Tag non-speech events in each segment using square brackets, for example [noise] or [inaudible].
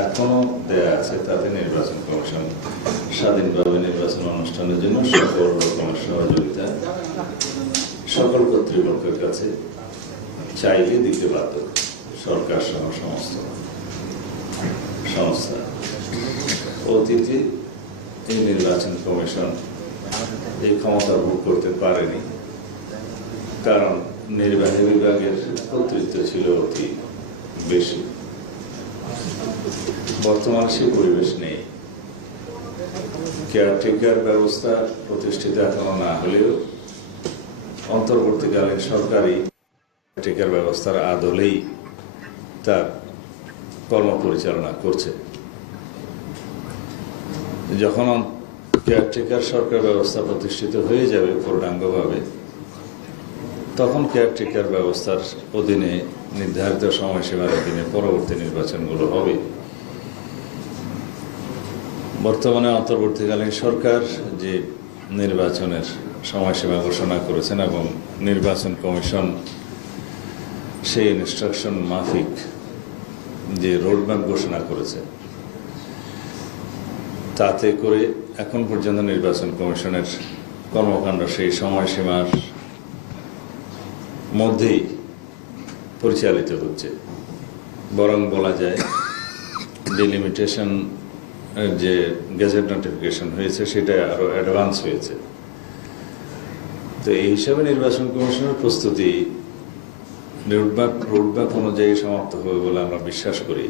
এখনও দেয়া আছে, তাতে নির্বাচন কমিশন স্বাধীনভাবে নির্বাচন অনুষ্ঠানের জন্য সকল রকমের সহযোগিতা সকল কর্তৃপক্ষের কাছে চাইলে দিতে বাধ্য সরকার সহ সমস্ত সংস্থা। অতীতে এই নির্বাচন কমিশন এই ক্ষমতা ভোগ করতে পারেনি, কারণ নির্বাহী বিভাগের কর্তৃত্ব ছিল অতি বেশি। বর্তমানে সেই পরিবেশ নেই। কেয়ারটেকার ব্যবস্থা প্রতিষ্ঠিত এখনও না হলেও অন্তর্বর্তীকালীন সরকারি কেয়ারটেকার ব্যবস্থার আদলেই তার কর্ম পরিচালনা করছে। যখন কেয়ারটেকার সরকার ব্যবস্থা প্রতিষ্ঠিত হয়ে যাবে পূর্ণাঙ্গভাবে, তখন কেয়ারটেকার ব্যবস্থার অধীনে নির্ধারিত সময়সীমার অধীনে পরবর্তী নির্বাচনগুলো হবে। বর্তমানে অন্তর্বর্তীকালীন সরকার যে নির্বাচনের সময়সীমা ঘোষণা করেছেন এবং নির্বাচন কমিশন সেই ইনস্ট্রাকশন মাফিক যে রোডম্যাপ ঘোষণা করেছে, তাতে করে এখন পর্যন্ত নির্বাচন কমিশনের কর্মকাণ্ড সেই সময়সীমার মধ্যেই পরিচালিত হচ্ছে। বরং বলা যায় ডিলিমিটেশন যে গেজেট নোটিফিকেশন হয়েছে, সেটা আরও অ্যাডভান্স হয়েছে। তো এই হিসাবে নির্বাচন কমিশনের প্রস্তুতি রোডম্যাপ রোডম্যাপ অনুযায়ী সমাপ্ত হবে বলে আমরা বিশ্বাস করি।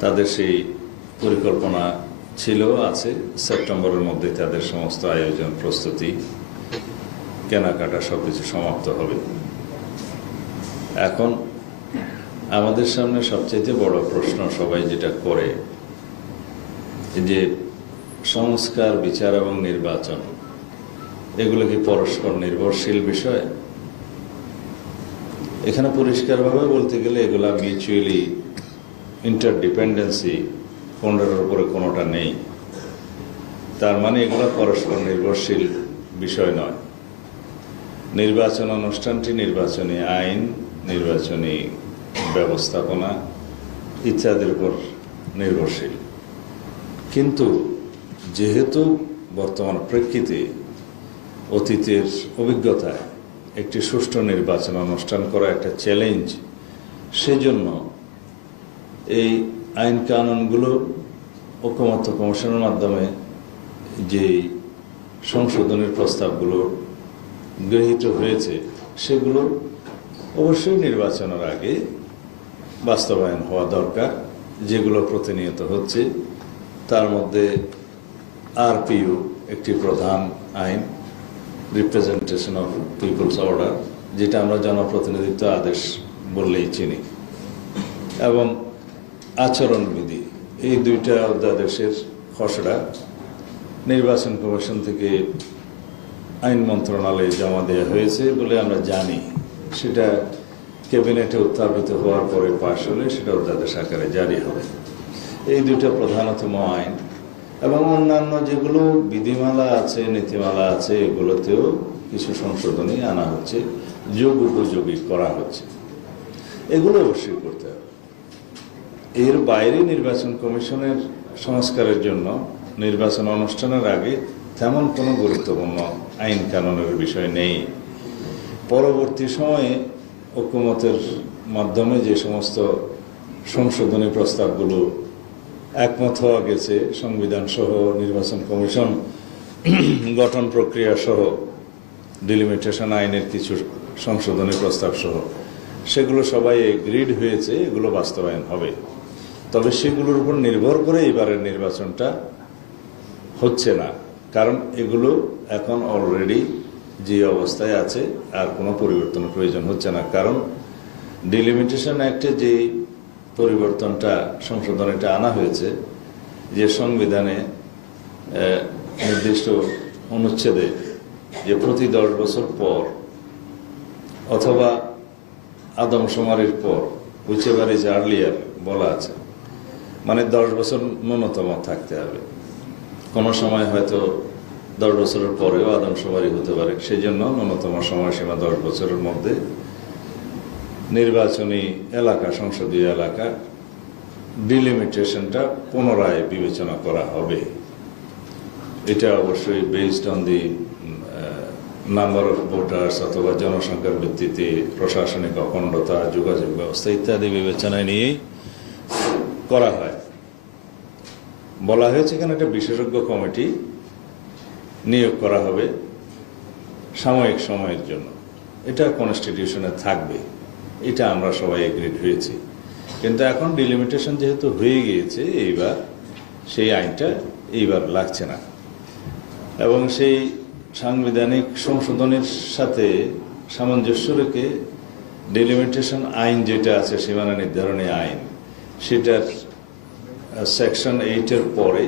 তাদের সেই পরিকল্পনা ছিল, আছে। সেপ্টেম্বরের মধ্যে তাদের সমস্ত আয়োজন, প্রস্তুতি, কেনাকাটা সব কিছু সমাপ্ত হবে। এখন আমাদের সামনে সবচেয়ে বড় প্রশ্ন সবাই যেটা করে যে সংস্কার, বিচার এবং নির্বাচন এগুলো কি পরস্পর নির্ভরশীল বিষয়। এখানে পরিষ্কারভাবে বলতে গেলে এগুলা মিউচুয়ালি ইন্টারডিপেন্ডেন্সি কোনটার উপরে কোনোটা নেই। তার মানে এগুলো পরস্পর নির্ভরশীল বিষয় নয়। নির্বাচন অনুষ্ঠানটি নির্বাচনী আইন, নির্বাচনী ব্যবস্থাপনা, ইত্যাদির উপর নির্ভরশীল। কিন্তু যেহেতু বর্তমান প্রেক্ষিতে অতীতের অভিজ্ঞতায় একটি সুষ্ঠু নির্বাচন অনুষ্ঠান করা একটা চ্যালেঞ্জ সেজন্য এই আইন কানুনগুলো ঐকমত্য কমিশনের মাধ্যমে যে সংশোধনের প্রস্তাবগুলো গৃহীত হয়েছে, সেগুলো অবশ্যই নির্বাচনের আগে বাস্তবায়ন হওয়া দরকার, যেগুলো প্রতিনিয়ত হচ্ছে। তার মধ্যে আরপিইউ একটি প্রধান আইন রিপ্রেজেন্টেশন অফ পিপলস অর্ডার যেটা আমরা জনপ্রতিনিধিত্ব আদেশ বললেই চিনি। এবং আচরণবিধি, এই দুইটা অধ্যাদেশের খসড়া, নির্বাচন কমিশন থেকে আইন মন্ত্রণালয়ে জমা দেওয়া হয়েছে বলে আমরা জানি। সেটা ক্যাবিনেটে উত্থাপিত হওয়ার পরে পাশ হলে সেটা অধ্যাদেশ আকারে জারি হবে। এই দুইটা প্রধানতম আইন। এবং অন্যান্য যেগুলো বিধিমালা আছে, নীতিমালা আছে, এগুলোতেও কিছু সংশোধনী আনা হচ্ছে, যোগ উপযোগী করা হচ্ছে। এগুলো অবশ্যই করতে হবে। এর বাইরে নির্বাচন কমিশনের সংস্কারের জন্য নির্বাচন অনুষ্ঠানের আগে তেমন কোনো গুরুত্বপূর্ণ আইন কানুনের বিষয় নেই। পরবর্তী সময়ে ঐক্যমতের মাধ্যমে যে সমস্ত সংশোধনী প্রস্তাবগুলো একমত হওয়া গেছে, সংবিধান সহ, নির্বাচন কমিশন [clears throat] গঠন প্রক্রিয়া সহ ডিলিমিটেশন আইনের কিছু সংশোধনী প্রস্তাব সহ। সেগুলো সবাই গ্রিড হয়েছে, এগুলো বাস্তবায়ন হবে। তবে সেগুলোর উপর নির্ভর করে এবারের নির্বাচনটা হচ্ছে না। কারণ এগুলো এখন অলরেডি যে অবস্থায় আছে, আর কোনো পরিবর্তনের প্রয়োজন হচ্ছে না। কারণ ডিলিমিটেশন অ্যাক্টে যে পরিবর্তনটা, সংশোধনীটা আনা হয়েছে যে সংবিধানে নির্দিষ্ট অনুচ্ছেদে যে প্রতি দশ বছর পর অথবা আদমশুমারির পর হুইচেভার ইজ আর্লিয়ার বলা আছে মানে দশ বছর ন্যূনতম থাকতে হবে। কোনো সময় হয়তো দশ বছরের পরেও আদমশুমারি হতে পারে সেই জন্য ন্যূনতম সময়সীমা দশ বছরের মধ্যে নির্বাচনী এলাকা, সংসদীয় এলাকা ডিলিমিটেশনটা পুনরায় বিবেচনা করা হবে। এটা অবশ্যই based on the number of voters অথবা জনসংখ্যার ভিত্তিতে প্রশাসনিক অখণ্ডতা, যোগাযোগ ব্যবস্থা ইত্যাদি বিবেচনায় নিয়েই করা হয়। বলা হয়েছে এখানে একটা বিশেষজ্ঞ কমিটি নিয়োগ করা হবে সাময়িক সময়ের জন্য। এটা কনস্টিটিউশনে থাকবে। এটা আমরা সবাই এগ্রিড হয়েছি। কিন্তু এখন ডিলিমিটেশন যেহেতু হয়ে গিয়েছে, এইবার সেই আইনটা এইবার লাগছে না। এবং সেই সাংবিধানিক সংশোধনের সাথে সামঞ্জস্য রেখে ডিলিমিটেশন আইন যেটা আছে, সীমানা নির্ধারণী আইন, সেটার সেকশন এইটের পরে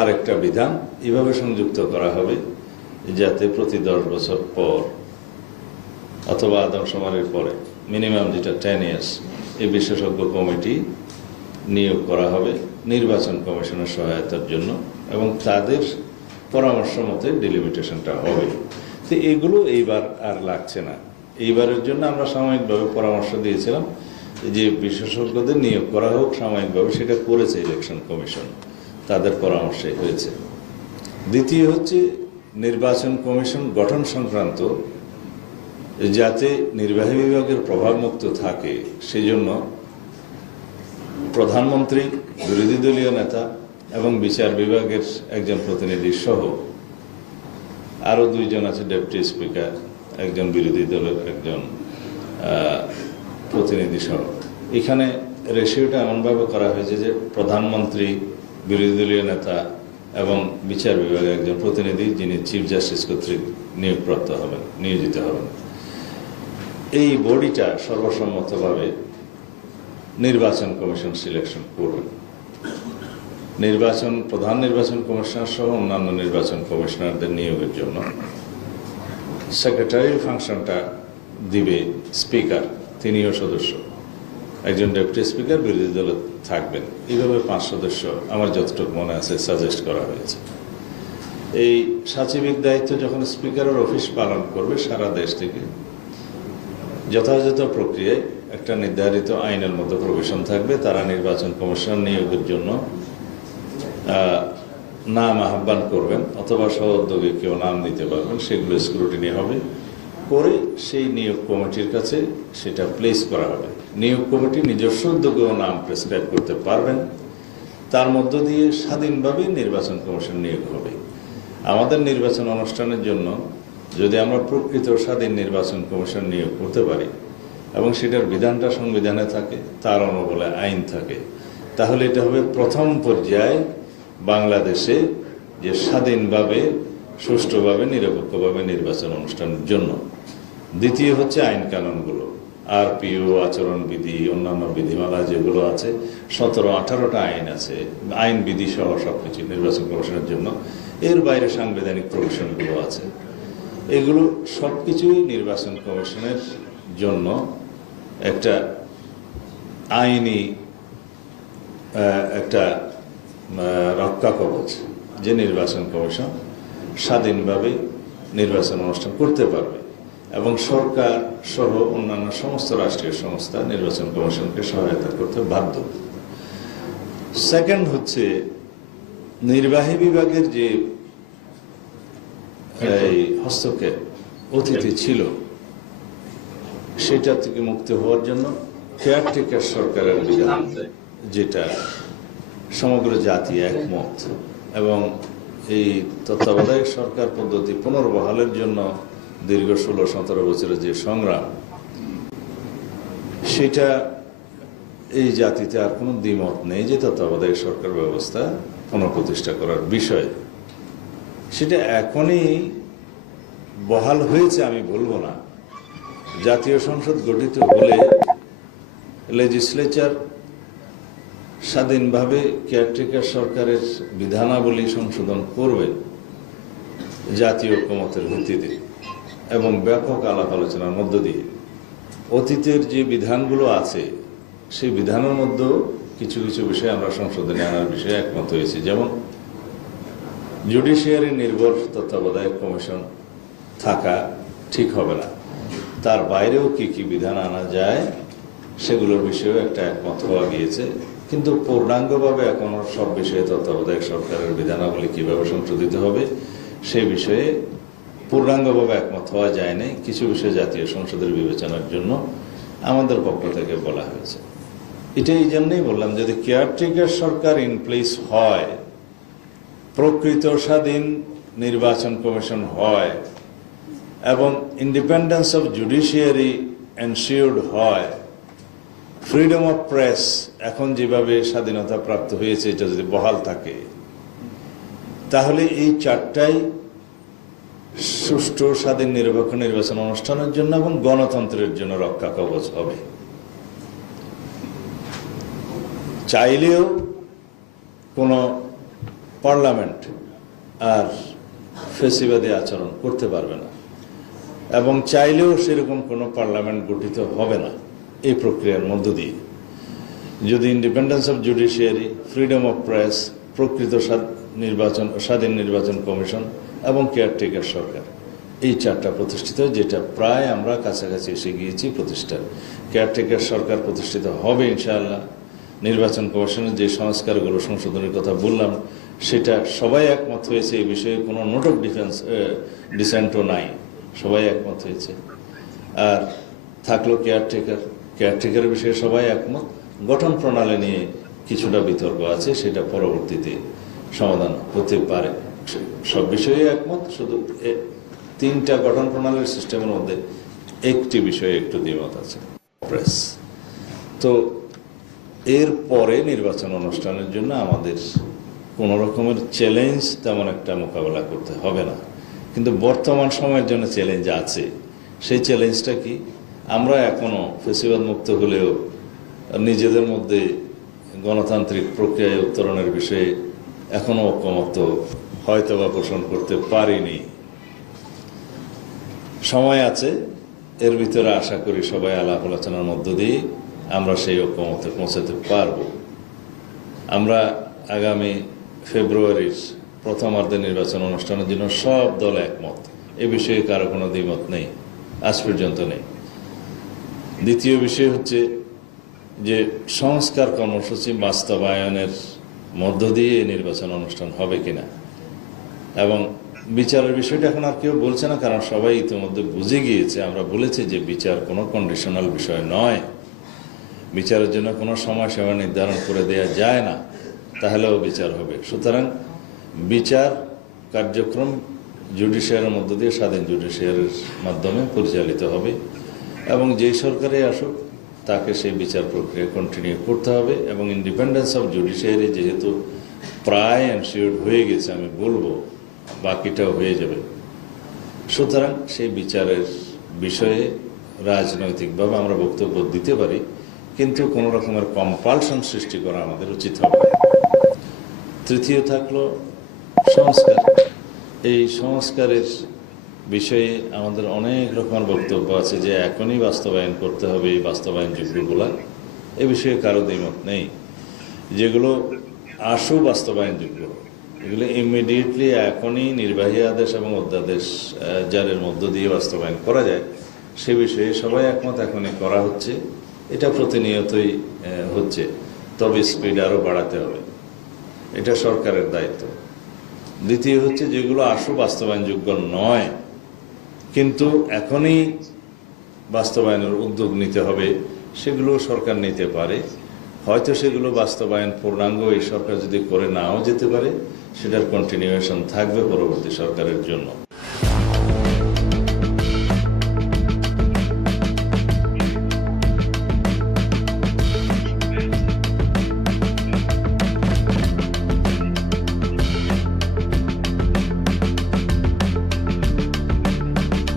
আরেকটা বিধান এভাবে সংযুক্ত করা হবে, যাতে প্রতি দশ বছর পর অথবা আদমশুমারির পরে। মিনিমাম যেটা টেন ইয়ার্স এই বিশেষজ্ঞ কমিটি নিয়োগ করা হবে নির্বাচন কমিশনের সহায়তার জন্য এবং তাদের পরামর্শ মতে ডিলিমিটেশনটা হবে। তো এগুলো এইবার আর লাগছে না। এইবারের জন্য আমরা সাময়িকভাবে পরামর্শ দিয়েছিলাম যে বিশেষজ্ঞদের নিয়োগ করা হোক, সাময়িকভাবে সেটা করেছে ইলেকশন কমিশন তাদের পরামর্শে হয়েছে। দ্বিতীয় হচ্ছে নির্বাচন কমিশন গঠন সংক্রান্ত যাতে নির্বাহী বিভাগের প্রভাবমুক্ত থাকে, সেজন্য প্রধানমন্ত্রী, বিরোধী দলীয় নেতা এবং বিচার বিভাগের একজন প্রতিনিধি সহ আরও দুইজন আছে ডেপুটি স্পিকার, একজন বিরোধী দলের একজন প্রতিনিধি সহ। এখানে রেশিওটা এমনভাবে করা হয়েছে যে প্রধানমন্ত্রী, বিরোধী দলীয় নেতা এবং বিচার বিভাগের একজন প্রতিনিধি যিনি চিফ জাস্টিস কর্তৃক নিয়োগপ্রাপ্ত হবেন, নিয়োজিত হবেন। এই বডিটা সর্বসম্মতভাবে নির্বাচন কমিশন সিলেকশন করবে। নির্বাচন, প্রধান নির্বাচন কমিশনার সহ অন্যান্য নির্বাচন কমিশনারদের নিয়োগের জন্য সেক্রেটারির ফাংশনটা দিবে স্পিকার, তিনিও সদস্য। একজন ডেপুটি স্পিকার বিরোধী দলে থাকবেন। এইভাবে পাঁচ সদস্য আমার যতটুকু মনে আছে সাজেস্ট করা হয়েছে। এই সাচিবিক দায়িত্ব যখন স্পিকারের অফিস পালন করবে সারা দেশ থেকে যথাযথ প্রক্রিয়ায় একটা নির্ধারিত আইনের মধ্যে প্রবেশন থাকবে, তারা নির্বাচন কমিশন নিয়োগের জন্য নাম আহ্বান করবেন, অথবা সহোদ্যোগে কেউ নাম দিতে পারবেন, সেগুলো স্ক্রুটিনি হবে। করে সেই নিয়োগ কমিটির কাছে সেটা প্লেস করা হবে। নিয়োগ কমিটি নিজস্ব উদ্যোগেও নাম প্রেসক্রাইব করতে পারবেন। তার মধ্য দিয়ে স্বাধীনভাবে নির্বাচন কমিশন নিয়োগ হবে। আমাদের নির্বাচন অনুষ্ঠানের জন্য যদি আমরা প্রকৃত স্বাধীন নির্বাচন কমিশন নিয়োগ করতে পারি এবং সেটার বিধানটা সংবিধানে থাকে, তার অনুবলে আইন থাকে, তাহলে এটা হবে প্রথম পর্যায়ে বাংলাদেশে যে স্বাধীনভাবে, সুষ্ঠুভাবে, নিরপেক্ষভাবে নির্বাচন অনুষ্ঠানের জন্য। দ্বিতীয় হচ্ছে আইন কানুনগুলো। আরপিও, আচরণবিধি, অন্যান্য বিধিমালা যেগুলো আছে, সতেরো, আঠারোটা আইন আছে, আইন বিধি সহ সবকিছু নির্বাচন কমিশনের জন্য। এর বাইরে সাংবিধানিক প্রভিশনগুলো আছে। এগুলো সব কিছুই নির্বাচন কমিশনের জন্য একটা আইনি একটা রক্ষা কবচ যে নির্বাচন কমিশন স্বাধীনভাবে নির্বাচন অনুষ্ঠান করতে পারবে। এবং সরকার সহ অন্যান্য সমস্ত রাষ্ট্রীয় সংস্থা নির্বাচন কমিশনকে সহায়তা করতে বাধ্য। সেকেন্ড হচ্ছে, নির্বাহী বিভাগের যে এই হস্তক্ষেপ অতিথি ছিল। সেটা থেকে মুক্ত হওয়ার জন্য কেয়ারটেকার সরকারের বিধান যেটা সমগ্র জাতি একমত এবং এই তত্ত্বাবধায়ক সরকার পদ্ধতি পুনর্বহালের জন্য দীর্ঘ ষোলো, সতেরো বছরের যে সংগ্রাম, সেটা এই জাতিতে আর কোনো দ্বিমত নেই যে তত্ত্বাবধায়ক সরকার ব্যবস্থা পুনঃপ্রতিষ্ঠা করার বিষয়ে। সেটা এখনই বহাল হয়েছে, আমি বলব না। জাতীয় সংসদ গঠিত হলে লেজিসলেচার স্বাধীনভাবে কেয়ারটেকার সরকারের বিধানাবলী সংশোধন করবে জাতীয় ঐক্যমতের ভিত্তিতে এবং ব্যাপক আলাপ আলোচনার মধ্য দিয়ে। অতীতের যে বিধানগুলো আছে, সেই বিধানের মধ্যেও কিছু কিছু বিষয় আমরা সংশোধনে আনার বিষয়ে একমত হয়েছি। যেমন জুডিশিয়ারি নির্ভর তত্ত্বাবধায়ক কমিশন থাকা ঠিক হবে না। তার বাইরেও কি কি বিধান আনা যায়, সেগুলোর বিষয়েও একটা একমত হওয়া গিয়েছে। কিন্তু পূর্ণাঙ্গভাবে এখনও সব বিষয়ে তত্ত্বাবধায়ক সরকারের বিধানাবলী কীভাবে সংশোধিত হবে, সে বিষয়ে পূর্ণাঙ্গভাবে একমত হওয়া যায় নাই কিছু বিষয়ে জাতীয় সংসদের বিবেচনার জন্য আমাদের পক্ষ থেকে বলা হয়েছে। এটা এই জন্যই বললাম, যদি কেয়ারটেকার সরকার ইন প্লেস হয় প্রকৃত স্বাধীন নির্বাচন কমিশন হয় এবং ইন্ডিপেন্ডেন্স অফ জুডিশিয়ারি এনশিওর্ড হয়। ফ্রিডম অফ প্রেস এখন যেভাবে স্বাধীনতা প্রাপ্ত হয়েছে, এটা যদি বহাল থাকে, তাহলে এই চারটাই সুষ্ঠু, স্বাধীন, নিরপেক্ষ নির্বাচন অনুষ্ঠানের জন্য এবং গণতন্ত্রের জন্য রক্ষা কবচ হবে। চাইলেও কোনো পার্লামেন্ট আর ফেসিবাদী আচরণ করতে পারবে না। এবং চাইলেও সেরকম কোনো পার্লামেন্ট গঠিত হবে না এই প্রক্রিয়ার মধ্য দিয়ে। যদি independence of judiciary freedom of press প্রকৃত নির্বাচন, স্বাধীন নির্বাচন কমিশন এবং কেয়ারটেকার সরকার, এই চারটা প্রতিষ্ঠিত, যেটা প্রায় আমরা কাছাকাছি এসে গিয়েছি প্রতিষ্ঠার। কেয়ারটেকার সরকার প্রতিষ্ঠিত হবে ইনশাআল্লাহ। নির্বাচন কমিশনের যে সংস্কারগুলো সংশোধনের কথা বললাম, সেটা সবাই একমত হয়েছে এই বিষয়ে কোনো নোট অফ ডিফেন্স ডিসেন্টও নাই। সবাই একমত হয়েছে। আর থাকল কেয়ারটেকার। কেয়ারটেকারের বিষয়ে সবাই একমত। গঠন প্রণালী নিয়ে কিছুটা বিতর্ক আছে, সেটা পরবর্তীতে সমাধান হতে পারে। সব বিষয়ে একমত, শুধু তিনটা গঠন প্রণালীর সিস্টেমের মধ্যে একটি বিষয়ে একটু দ্বিমত আছে। প্রেস। তো এর পরে নির্বাচন অনুষ্ঠানের জন্য আমাদের কোন রকমের চ্যালেঞ্জ তেমন একটা মোকাবেলা করতে হবে না। কিন্তু বর্তমান সময়ের জন্য চ্যালেঞ্জ আছে। সেই চ্যালেঞ্জটা কি? আমরা এখনও ফেসিবাদ মুক্ত হলেও নিজেদের মধ্যে গণতান্ত্রিক প্রক্রিয়ায় উত্তরণের বিষয়ে এখনও ঐক্যমত হয়তো বা পোষণ করতে পারিনি। সময় আছে, এর ভিতরে আশা করি সবাই আলাপ আলোচনার মধ্য দিয়ে আমরা সেই ঐক্যমতে পৌঁছাতে পারব। আমরা আগামী ফেব্রুয়ারির প্রথমার্ধে নির্বাচন অনুষ্ঠানের জন্য সব দল একমত। এ বিষয়ে কারও কোনো দ্বিমত নেই, আজ পর্যন্ত নেই। দ্বিতীয় বিষয় হচ্ছে যে সংস্কার কর্মসূচি বাস্তবায়নের মধ্য দিয়ে নির্বাচন অনুষ্ঠান হবে কিনা। এবং বিচারের বিষয়টা এখন আর কেউ বলছে না, কারণ সবাই ইতিমধ্যে বুঝে গিয়েছে, আমরা বলেছি যে বিচার কোনো কন্ডিশনাল বিষয় নয়। বিচারের জন্য কোনো সময়সীমা নির্ধারণ করে দেয়া যায় না, তাহলেও বিচার হবে। সুতরাং বিচার কার্যক্রম জুডিশিয়ারের মধ্য দিয়ে স্বাধীন জুডিশিয়ারের মাধ্যমে পরিচালিত হবে এবং যেই সরকারে আসুক, তাকে সেই বিচার প্রক্রিয়া কন্টিনিউ করতে হবে এবং ইন্ডিপেন্ডেন্স অফ জুডিশিয়ারি যেহেতু প্রায় এনশিওর হয়ে গেছে, আমি বলব, বাকিটাও হয়ে যাবে। সুতরাং সেই বিচারের বিষয়ে রাজনৈতিকভাবে আমরা বক্তব্য দিতে পারি। কিন্তু কোনো রকমের কম্পালশন সৃষ্টি করা আমাদের উচিত হবে তৃতীয় থাকল সংস্কার। এই সংস্কারের বিষয়ে আমাদের অনেক রকমের বক্তব্য আছে যে এখনই বাস্তবায়ন করতে হবে এই বাস্তবায়ন যোগ্যগুলা এ বিষয়ে কারও দ্বিমত নেই। যেগুলো আশু বাস্তবায়নযোগ্য এগুলো ইমিডিয়েটলি এখনই নির্বাহী আদেশ এবং অধ্যাদেশ জারের মধ্য দিয়ে বাস্তবায়ন করা যায়, সে বিষয়ে সবাই একমত এখনই করা হচ্ছে। এটা প্রতিনিয়তই হচ্ছে। তবে স্পিড আরও বাড়াতে হবে। এটা সরকারের দায়িত্ব। দ্বিতীয় হচ্ছে যেগুলো আশু বাস্তবায়নযোগ্য নয়, কিন্তু এখনই বাস্তবায়নের উদ্যোগ নিতে হবে সেগুলো সরকার নিতে পারে। হয়তো সেগুলো বাস্তবায়ন পূর্ণাঙ্গ এই সরকার যদি করে নাও যেতে পারে, সেটার কন্টিনিউয়েশন থাকবে পরবর্তী সরকারের জন্য।